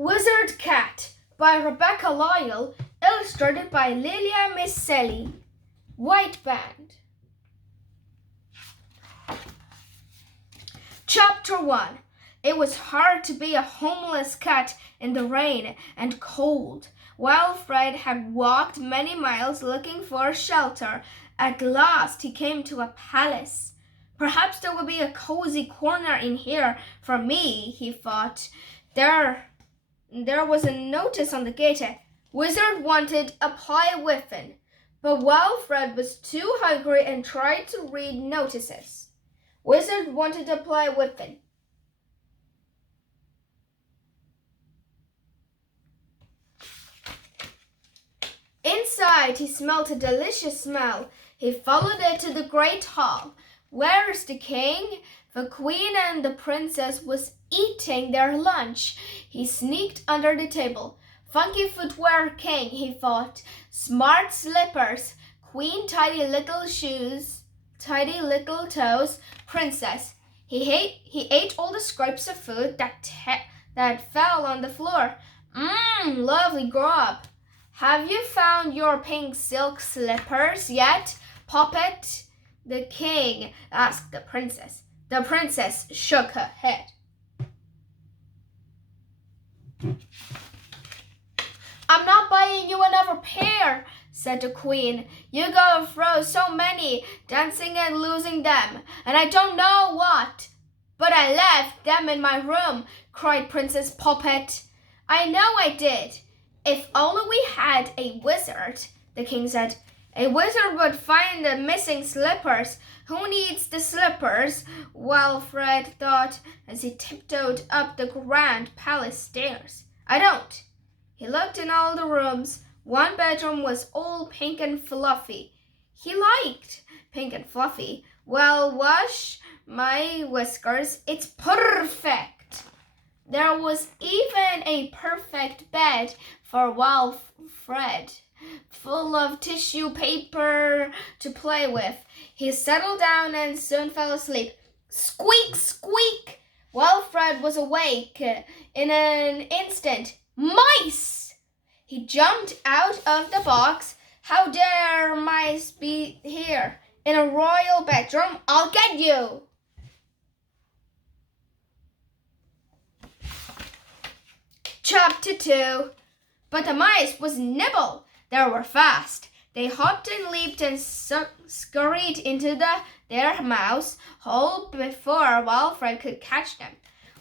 Wizard Cat by Rebecca Lisle, illustrated by Lisle. White Band. Chapter 1. It was hard to be a homeless cat in the rain and cold. Wilfred had walked many miles looking for shelter. At last he came to a palace. Perhaps there will be a cozy corner in here for me, he thought. There was a notice on the gate. Wizard wanted a pie whiffin, but Wilfred was too hungry and tried to read notices. Wizard wanted a pie whiffin. Inside, he smelt a delicious smell. He followed it to the great hall. Where's the king? The queen and the princess was eating their lunch. He sneaked under the table. Funky footwear king, he thought. Smart slippers. Queen tidy little shoes. Tidy little toes. Princess. He ate all the scraps of food that fell on the floor. Lovely grub. Have you found your pink silk slippers yet, Poppet? The king asked the princess. The princess shook her head. I'm not buying you another pair, said the queen. You go through so many, dancing and losing them, and I don't know what. But I left them in my room, cried Princess Poppet. I know I did. If only we had a wizard, the king said. A wizard would find the missing slippers. Who needs the slippers? Wilfred thought as he tiptoed up the grand palace stairs. I don't. He looked in all the rooms. One bedroom was all pink and fluffy. He liked pink and fluffy. Well, wash my whiskers. It's perfect. There was even a perfect bed for Wilfred, full of tissue paper to play with. He settled down and soon fell asleep. Squeak, squeak! Wilfred was awake in an instant. Mice! He jumped out of the box. How dare mice be here? In a royal bedroom? I'll get you! Chapter 2. But the mice was nimble. They were fast. They hopped and leaped and scurried into their mouse hole before Wilfred could catch them.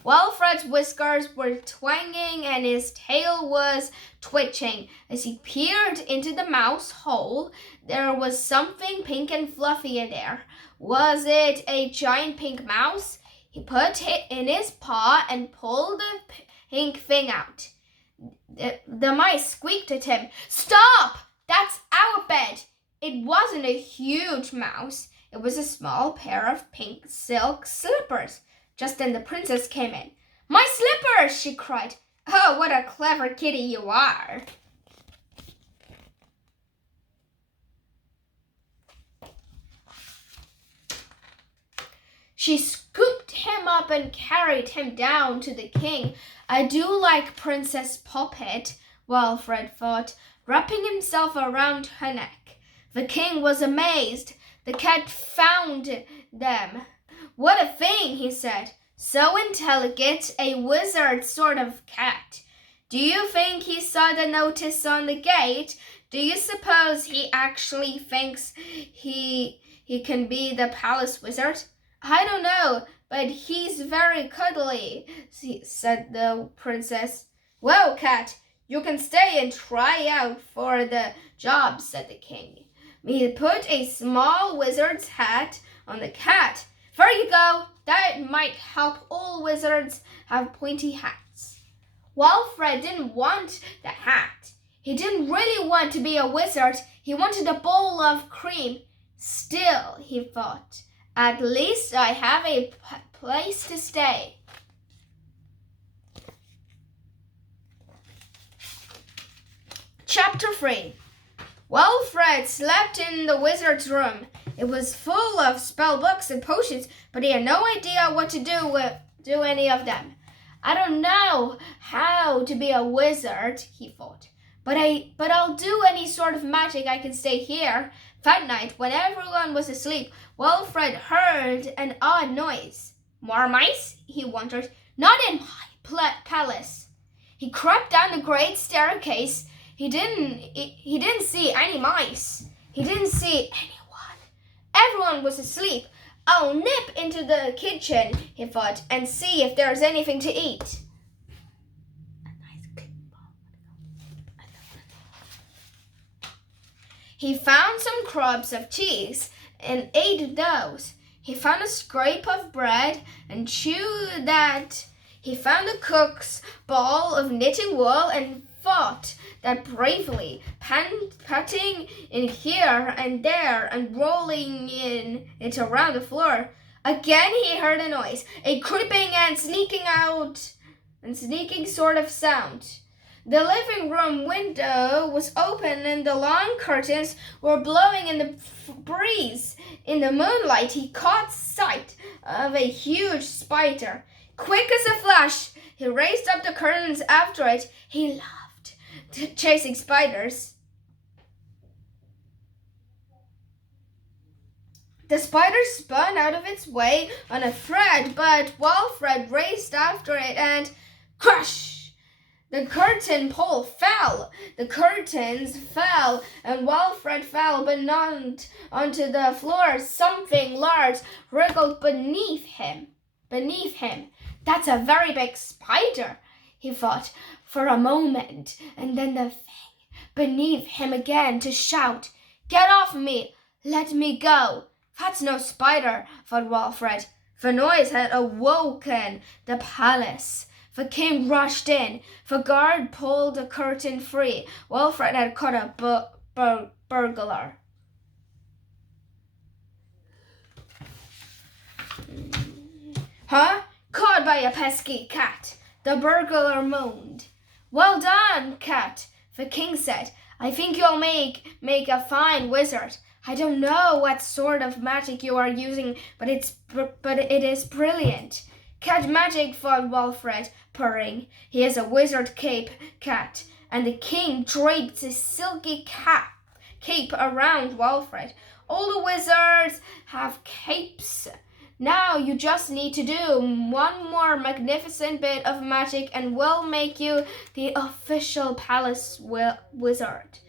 Wilfred's whiskers were twanging and his tail was twitching. As he peered into the mouse hole, there was something pink and fluffy in there. Was it a giant pink mouse? He put it in his paw and pulled the pink thing out. The mice squeaked at him. Stop! That's our bed. It wasn't a huge mouse. It was a small pair of pink silk slippers. Just then the princess came in. My slippers! She cried. Oh, what a clever kitty you are. She scooped him up and carried him down to the king. I do like Princess Poppet, Wilfred thought, wrapping himself around her neck. The king was amazed. The cat found them. What a thing, he said. So intelligent, a wizard sort of cat. Do you think he saw the notice on the gate? Do you suppose he actually thinks he can be the palace wizard? I don't know, but he's very cuddly, said the princess. Well, cat, you can stay and try out for the job, said the king. He put a small wizard's hat on the cat. There you go. That might help all wizards have pointy hats. Wilfred didn't want the hat. He didn't really want to be a wizard. He wanted a bowl of cream. Still, he thought, at least I have a place to stay. Chapter 3. Wilfred slept in the wizard's room. It was full of spell books and potions, but he had no idea what to do any of them. I don't know how to be a wizard, he thought. But I'll do any sort of magic I can stay here. That night, when everyone was asleep, Wilfred heard an odd noise. More mice? He wondered. Not in my palace. He crept down the great staircase. He didn't see any mice. He didn't see anyone. Everyone was asleep. I'll nip into the kitchen, he thought, and see if there's anything to eat. He found some crumbs of cheese and ate those. He found a scrape of bread and chewed that. He found a cook's ball of knitting wool and fought that bravely, patting in here and there and rolling it around the floor. Again he heard a noise, a creeping and sneaking sort of sound. The living room window was open and the long curtains were blowing in the breeze. In the moonlight, he caught sight of a huge spider. Quick as a flash, he raised up the curtains after it. He loved chasing spiders. The spider spun out of its way on a thread, but Wilfred raced after it and crash! The curtain pole fell. The curtains fell, and Wilfred fell, but not onto the floor. Something large wriggled beneath him. That's a very big spider, he thought for a moment, and then the thing beneath him began to shout, "Get off me! Let me go!" That's no spider, thought Wilfred. The noise had awoken the palace. The king rushed in. The guard pulled the curtain free. Wilfred had caught a burglar. Huh? Caught by a pesky cat, the burglar moaned. Well done, cat, the king said. I think you'll make a fine wizard. I don't know what sort of magic you are using, but it is brilliant. Cat magic, thought Wilfred, purring. He is a wizard cat, and the king draped his silky cape around Wilfred. All the wizards have capes. Now you just need to do one more magnificent bit of magic and we'll make you the official palace wizard.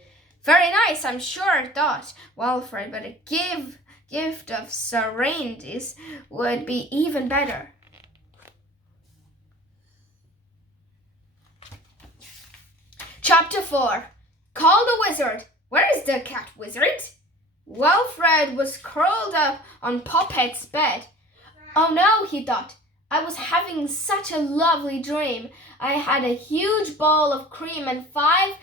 Very nice, I'm sure, thought Wilfred, but a gift of serenity would be even better. Chapter 4. Call the wizard. Where is the cat wizard? Wilfred was curled up on Poppet's bed. Oh no, he thought. I was having such a lovely dream. I had a huge bowl of cream and 5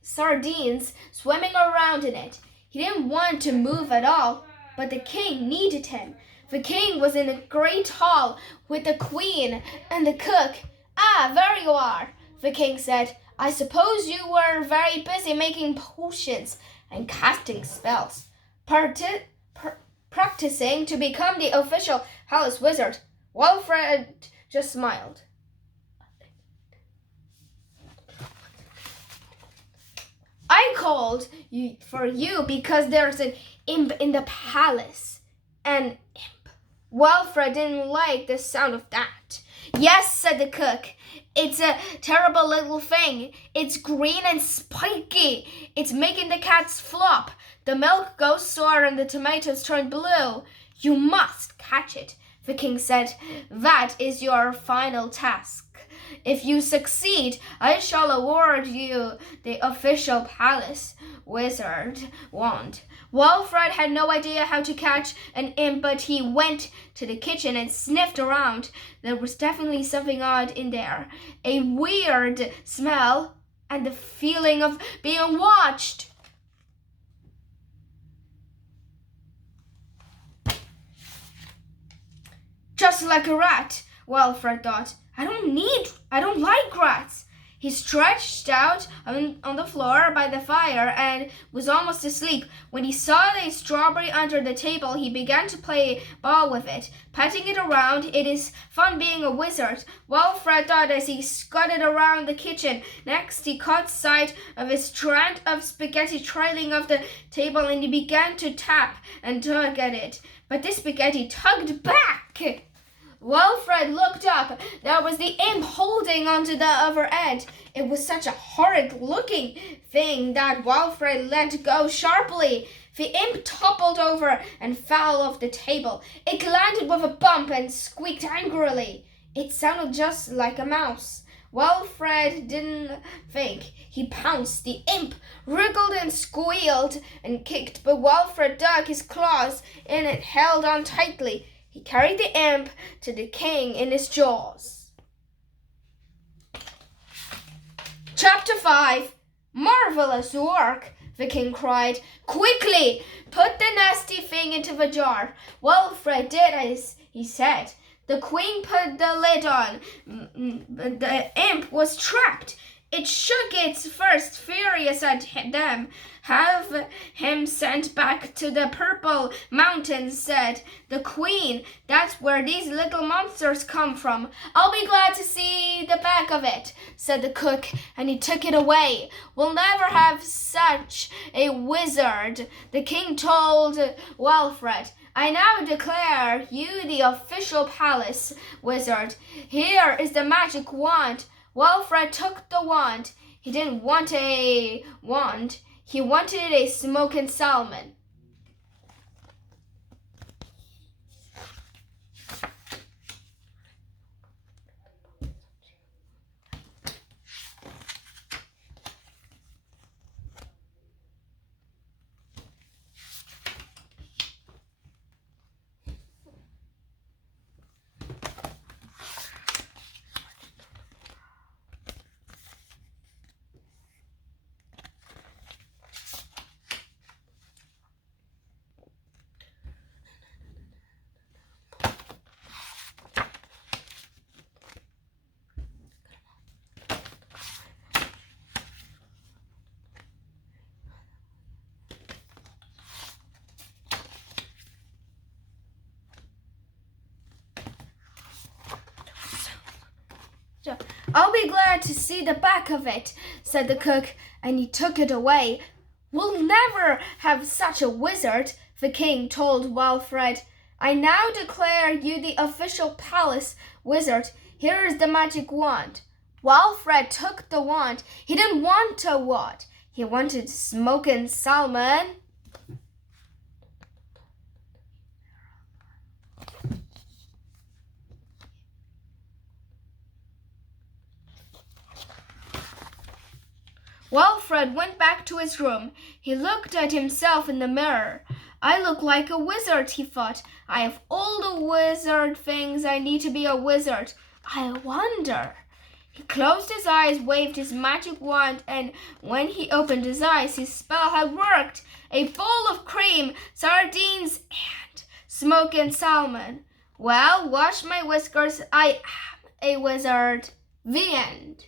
sardines swimming around in it. He didn't want to move at all, but the king needed him. The king was in a great hall with the queen and the cook. Ah, there you are, the king said. I suppose you were very busy making potions and casting spells, practicing to become the official palace wizard. Wilfred just smiled. I called for you because there's an imp in the palace. An imp. Wilfred didn't like the sound of that. Yes, said the cook. It's a terrible little thing. It's green and spiky. It's making the cats flop. The milk goes sour and the tomatoes turn blue. You must catch it, the king said. That is your final task. If you succeed, I shall award you the official palace wizard wand. Wilfred had no idea how to catch an imp, but he went to the kitchen and sniffed around. There was definitely something odd in there. A weird smell and the feeling of being watched. Just like a rat, Wilfred thought. I don't like rats. He stretched out on the floor by the fire and was almost asleep. When he saw a strawberry under the table, he began to play ball with it, patting it around. It is fun being a wizard, Wilfred thought as he scudded around the kitchen. Next, he caught sight of a strand of spaghetti trailing off the table, and he began to tap and tug at it. But the spaghetti tugged back. Wilfred looked up. There was the imp holding onto the other end. It was such a horrid-looking thing that Wilfred let go sharply. The imp toppled over and fell off the table. It landed with a bump and squeaked angrily. It sounded just like a mouse. Wilfred didn't think. He pounced. The imp wriggled and squealed and kicked, but Wilfred dug his claws in and held on tightly. He carried the imp to the king in his jaws. Chapter 5. Marvelous work, the king cried. Quickly, put the nasty thing into the jar. Wilfred did as he said. The queen put the lid on. The imp was trapped. It shook its first, furious at them. Have him sent back to the Purple Mountains, said the queen. That's where these little monsters come from. I'll be glad to see the back of it, said the cook, and he took it away. We'll never have such a wizard, the king told Wilfred. I now declare you the official palace wizard. Here is the magic wand. Wilfred took the wand. He didn't want a wand. He wanted a smoking salmon. I'll be glad to see the back of it, said the cook, and he took it away. We'll never have such a wizard, the king told Wilfred. I now declare you the official palace wizard. Here is the magic wand. Wilfred took the wand. He didn't want a wand. He wanted smoking salmon. Wilfred went back to his room. He looked at himself in the mirror. I look like a wizard, he thought. I have all the wizard things I need to be a wizard. I wonder. He closed his eyes, waved his magic wand, and when he opened his eyes, his spell had worked. A bowl of cream, sardines, and smoking salmon. Well, wash my whiskers. I am a wizard. The end.